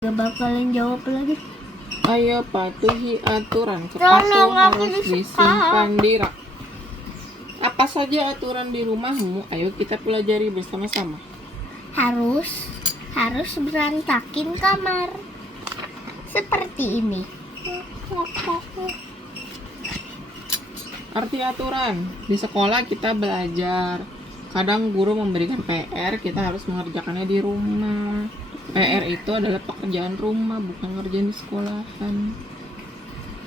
Gak bakalan jawab lagi. Ayo patuhi aturan. Sepatu harus disimpan di rak. Apa saja aturan di rumahmu? Ayo kita pelajari bersama-sama. Harus berantakin kamar. Seperti ini. Arti aturan. Di sekolah kita belajar. Kadang guru memberikan PR, kita harus mengerjakannya di rumah. PR itu adalah pekerjaan rumah, bukan ngerjain di sekolahan.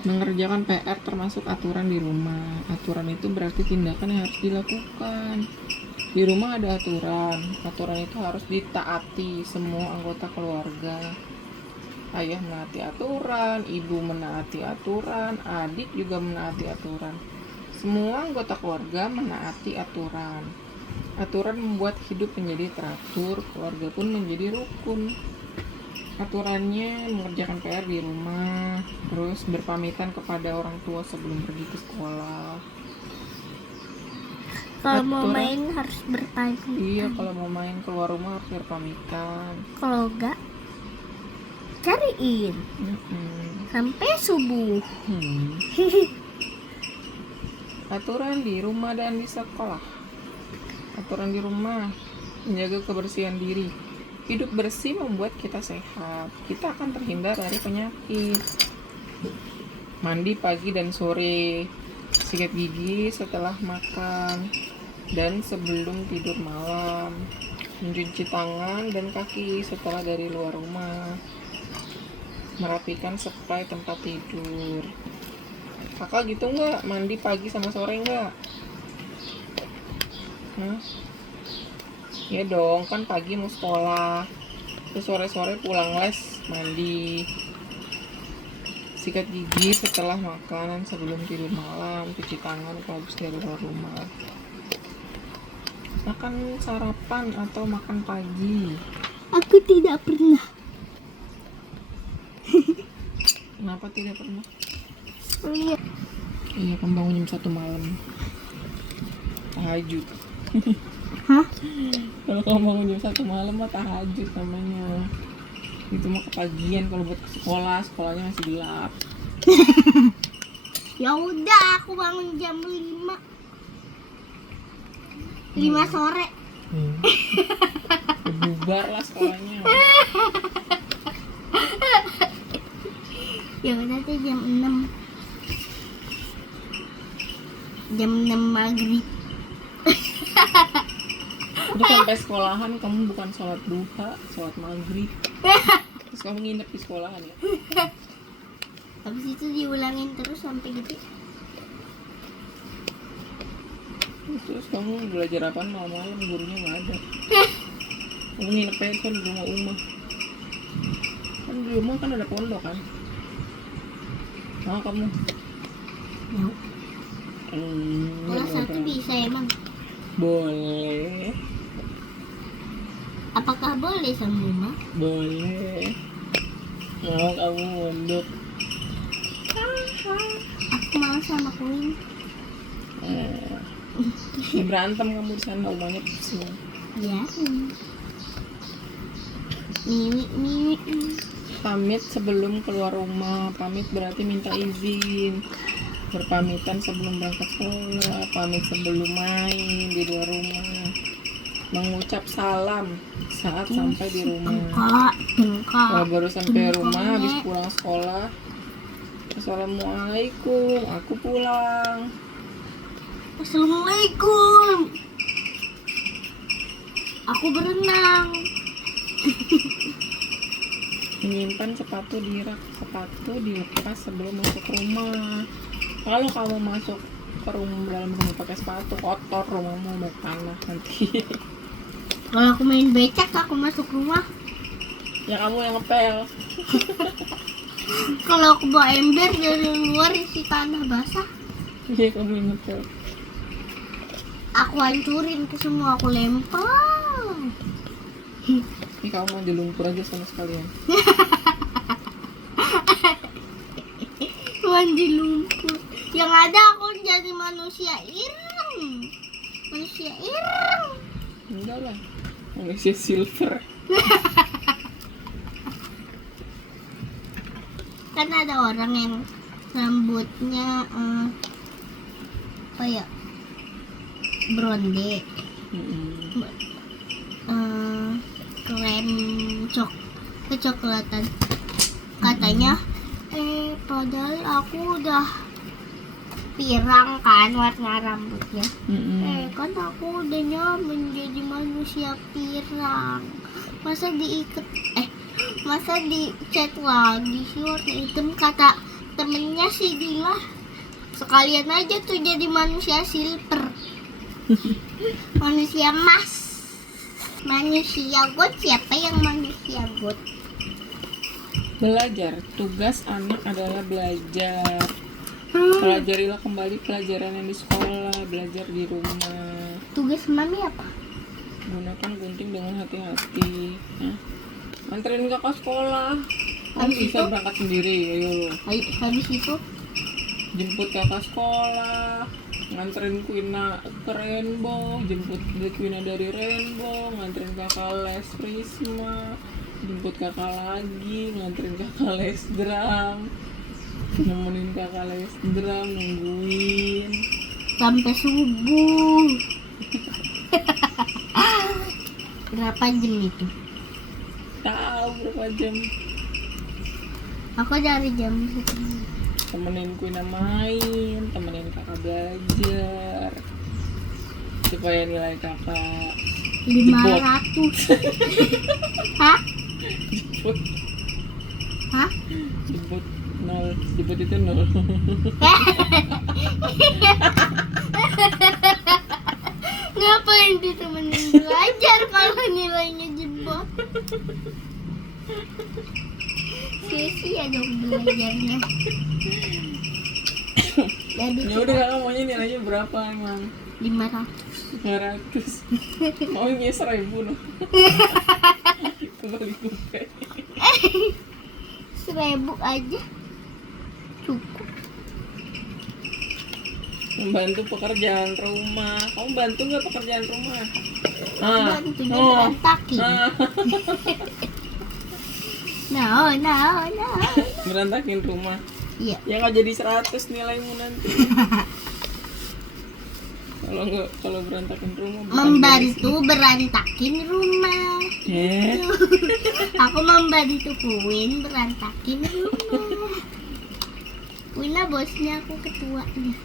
Mengerjakan PR termasuk aturan di rumah. Aturan itu berarti tindakan yang harus dilakukan. Di rumah ada aturan. Aturan itu harus ditaati semua anggota keluarga. Ayah menaati aturan, ibu menaati aturan, adik juga menaati aturan. Semua anggota keluarga menaati aturan. Aturan membuat hidup menjadi teratur, keluarga pun menjadi rukun. Aturannya mengerjakan PR di rumah, terus berpamitan kepada orang tua sebelum pergi ke sekolah. Kalau mau main harus berpamitan. Iya, kalau mau main keluar rumah harus berpamitan. Kalau enggak, cariin sampai subuh. Aturan di rumah dan di sekolah. Aturan di rumah, menjaga kebersihan diri. Hidup bersih membuat kita sehat. Kita akan terhindar dari penyakit. Mandi pagi dan sore. Sikat gigi setelah makan dan sebelum tidur malam. Mencuci tangan dan kaki setelah dari luar rumah. Merapikan spray tempat tidur. Kakak gitu nggak? Mandi pagi sama sore nggak? Ya dong, kan pagi mau sekolah, terus sore-sore pulang les, mandi, sikat gigi setelah makan, sebelum tidur malam, cuci tangan kalau habis dari luar rumah. Makan sarapan atau makan pagi? Aku tidak pernah. Kenapa tidak pernah? Iya. Iya, kan bangun jam 1 malam, tahajud. Hah? Kalau kamu bangun jam 1 malam mah tahajud namanya. Itu mah kepagian kalau buat ke sekolah, sekolahnya masih gelap. Ya udah, aku bangun jam 5 sore. Bubar lah sekolahnya. Ya udah tuh jam 6 maghrib. Udah sampai sekolahan kamu bukan sholat duha, sholat maghrib. Terus kamu nginep di sekolahan ya? Habis itu diulangin terus sampai gitu. Terus kamu belajar apaan malam-malam, gurunya nggak ada. Kamu nginep aja kan di rumah Uma. Kan di rumah kan ada pondok kan? Mau kamu? Mau. Kelas 1 bisa emang? Boleh. Apakah boleh sama Mama? Boleh. Mau kamu mondok? Aku mau sama Queen. Berantem kamu di sana, umanya pusing. Ya. Miwi. Pamit sebelum keluar rumah. Pamit berarti minta izin. Berpamitan sebelum berangkat sekolah. Pamit sebelum main di luar rumah. Mengucap salam saat sampai di rumah. Kalau baru sampai rumah habis pulang sekolah, Assalamualaikum, aku pulang. Assalamualaikum. Aku berenang. Menyimpan sepatu di rak. Sepatu dilepas sebelum masuk rumah. Kalau kamu masuk ke rumah dalam rumah pakai sepatu, kotor rumahmu, mau tanah nanti. Kalau aku main becak, aku masuk rumah. Ya kamu yang ngepel. Kalau aku bawa ember dari luar isi tanah basah, Iya, kamu yang ngepel. aku hancurin ke semua, aku lempar. Ini kamu mandi lumpur aja sama sekalian. Mandi lumpur. Yang ada aku jadi manusia ireng. Enggak lah, manusia silver. kan ada orang yang rambutnya apa ya, blonde, krem kecoklatan, katanya padahal aku udah pirang kan warna rambutnya, kan aku udah nyaman jadi manusia pirang, masa dicat lagi sih warna hitam, kata temennya si Dila, sekalian aja tuh jadi manusia silver. Manusia emas, manusia god. Siapa yang manusia god? Belajar, tugas anak adalah belajar. Pelajarilah kembali pelajaran yang di sekolah, belajar di rumah. Tugas mami apa? Gunakan gunting dengan hati-hati. Anterin kakak sekolah. Kamu Habis bisa itu? berangkat sendiri, ayo. Habis itu Jemput kakak sekolah, nganterin Quina ke Rainbow, jemput Quina dari Rainbow, nganterin kakak les Prisma, jemput kakak lagi, nganterin kakak les drum, nemenin kakak les drum, nungguin sampai subuh. Berapa jam itu? tahu berapa jam. Aku dari jam 10. Temenin Quina main, temenin kakak belajar supaya nilai kakak 500. Hah? jemput Hah? jemput nol, jemput itu nol. Ngapain ditemenin belajar kalau nilainya jebol? Sia-sia dong belajarnya. Jadi Ya udah, kakak maunya nilainya berapa emang? 500. 500. Maunya 1000 noh. Kembali gope. 1000 aja cukup. Membantu pekerjaan rumah. Kamu bantu nggak pekerjaan rumah? Bantunya berantakin. No. Berantakin rumah. Iya. Ya nggak jadi 100 nilaimu nanti. Kalau berantakin rumah. bukan Membantu berantakin rumah. beres. Aku membantu Queen berantakin rumah. Wina bosnya, aku ketuanya.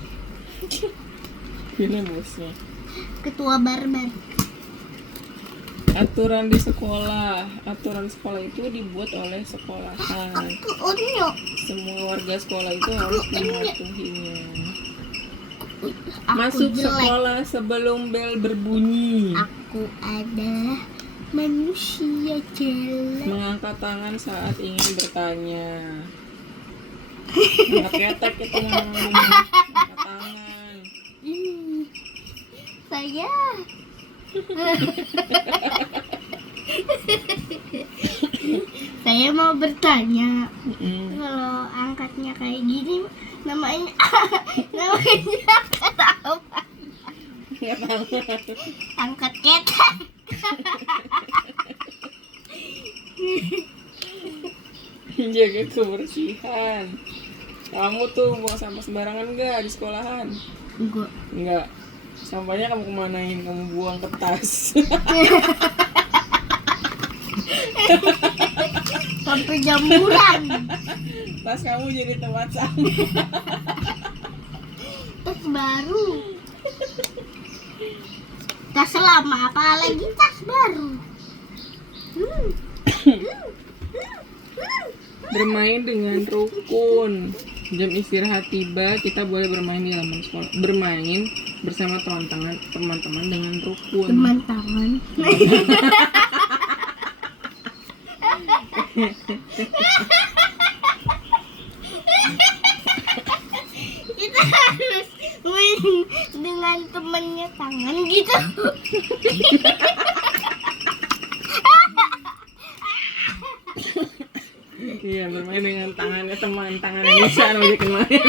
Ini bosnya. Ketua barbar. Aturan di sekolah. Aturan sekolah itu dibuat oleh sekolahan. Aku unyu. Semua warga sekolah itu harus mematuhinya. Aku Masuk jelek. sekolah sebelum bel berbunyi. Aku adalah manusia jelek. Mengangkat tangan saat ingin bertanya. Angkat ketek itu angkat tangan. Saya saya mau bertanya, kalau angkatnya kayak gini namanya angkat apa? Nggak tahu. Angkat ketek. Jaga kebersihan. Kamu tuh buang sampah sembarangan nggak di sekolahan? Enggak. Nggak. Sampahnya kamu kemanain? Kamu buang ke tas. Sampai jamuran. Tas kamu jadi tempat sampah. Tas baru. Tas lama apalagi tas baru. Bermain dengan rukun. Jam istirahat tiba, kita boleh bermain di halaman sekolah. Bermain bersama teman-teman dengan rukun. Teman-teman. Kita harus main dengan temannya tangan gitu. Iya, bermain dengan tangannya tangannya Nisa ajakin main.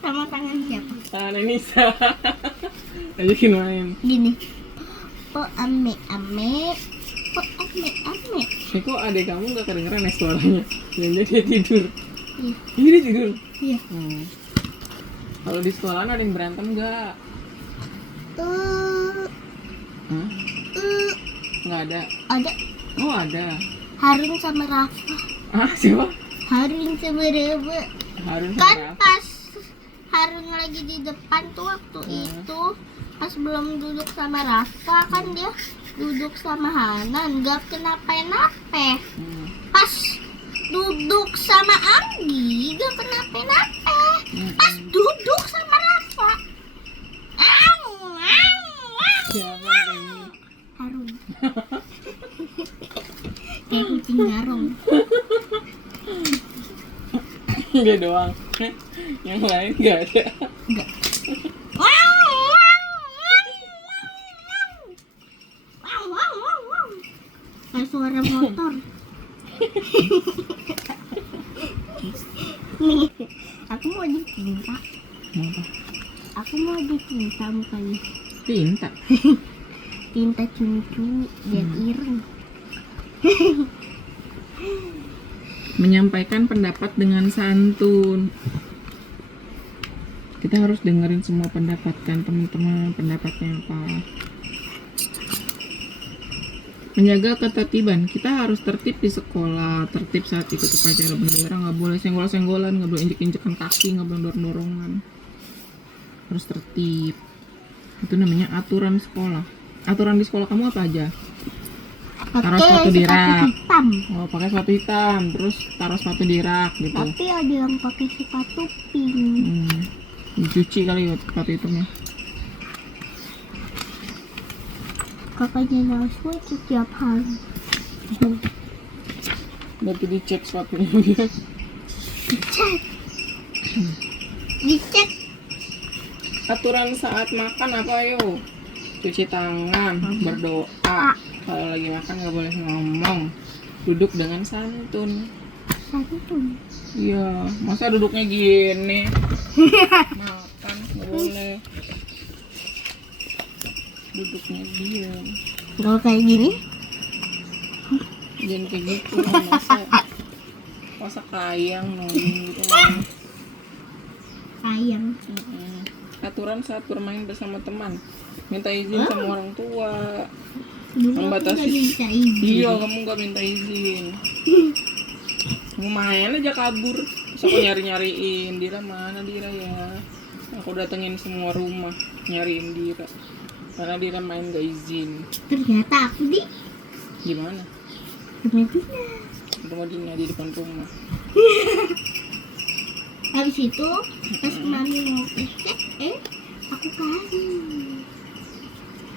Sama tangan siapa? Tangannya Nisa ajakin main. Gini. Po ame. Po ame. Kok adek kamu nggak kedengeran ya suaranya? Jadi dia tidur. Iya. Ini dia tidur. Iya. Kalau di sekolahan ada yang berantem nggak? Hah? Nggak ada. Ada Oh ada. Harun sama Rafa. Siapa? Harun sama Rafa. Harun sama Kan Rafa. pas Harun lagi di depan tuh waktu itu, pas belum duduk sama Rafa kan dia duduk sama Hanan, gak kenapa-napa. Pas duduk sama Anggi gak kenapa-napa. Pas duduk sama Rafa, Siapa ini? Harun. Kayak kucing garong. Dia doang. Yang lain nggak ada. Enggak. Kayak suara motor. Nih, aku mau ditinta. Mau apa? Aku mau ditinta mukanya. Tinta. Tinta cumi-cumi biar ireng. Menyampaikan pendapat dengan santun. Kita harus dengerin semua pendapat kan teman-teman, pendapatnya apa. Menjaga ketertiban, kita harus tertib di sekolah, tertib saat ikut upacara bendera, nggak boleh senggol-senggolan, nggak boleh injek-injekan kaki, nggak boleh dorong-dorongan. Harus tertib. Itu namanya aturan sekolah. Aturan di sekolah kamu apa aja? Taruh sepatu di rak. Hitam. Oh, pakai sepatu hitam, terus taruh sepatu di rak gitu. Tapi ada yang pakai sepatu pink. Dicuci kali ya sepatu hitamnya. Kakaknya Naswa itu tiap hari. Berarti dicek sepatunya dia. Dicek. Aturan saat makan apa yo? Cuci tangan, berdoa. Kalau lagi makan nggak boleh ngomong. Duduk dengan santun. Santun. Iya, masa duduknya gini? Makan nggak boleh. Duduknya diam. Kalau kayak gini? Jangan kayak gitu, masa kayang nongin gitu. Sayang. Aturan saat bermain bersama teman, minta izin sama orang tua. Dulu aku Membatasi. nggak minta izin. Iya, kamu nggak minta izin. Mau main aja kabur. Terus aku nyari-nyariin Dira, mana Dira ya? Aku datengin semua rumah nyariin Dira karena Dira main gak izin. Ternyata aku di Gimana? Rumah Dina di depan rumah. Habis itu pas mami mau cek, aku kasih.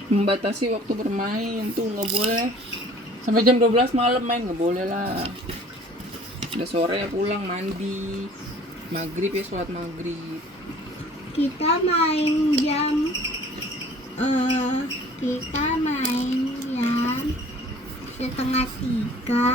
Membatasi waktu bermain tuh nggak boleh sampai jam 12 malam main, nggak boleh lah. Udah sore ya pulang mandi, maghrib ya sholat maghrib. Kita main jam kita main jam 2:30.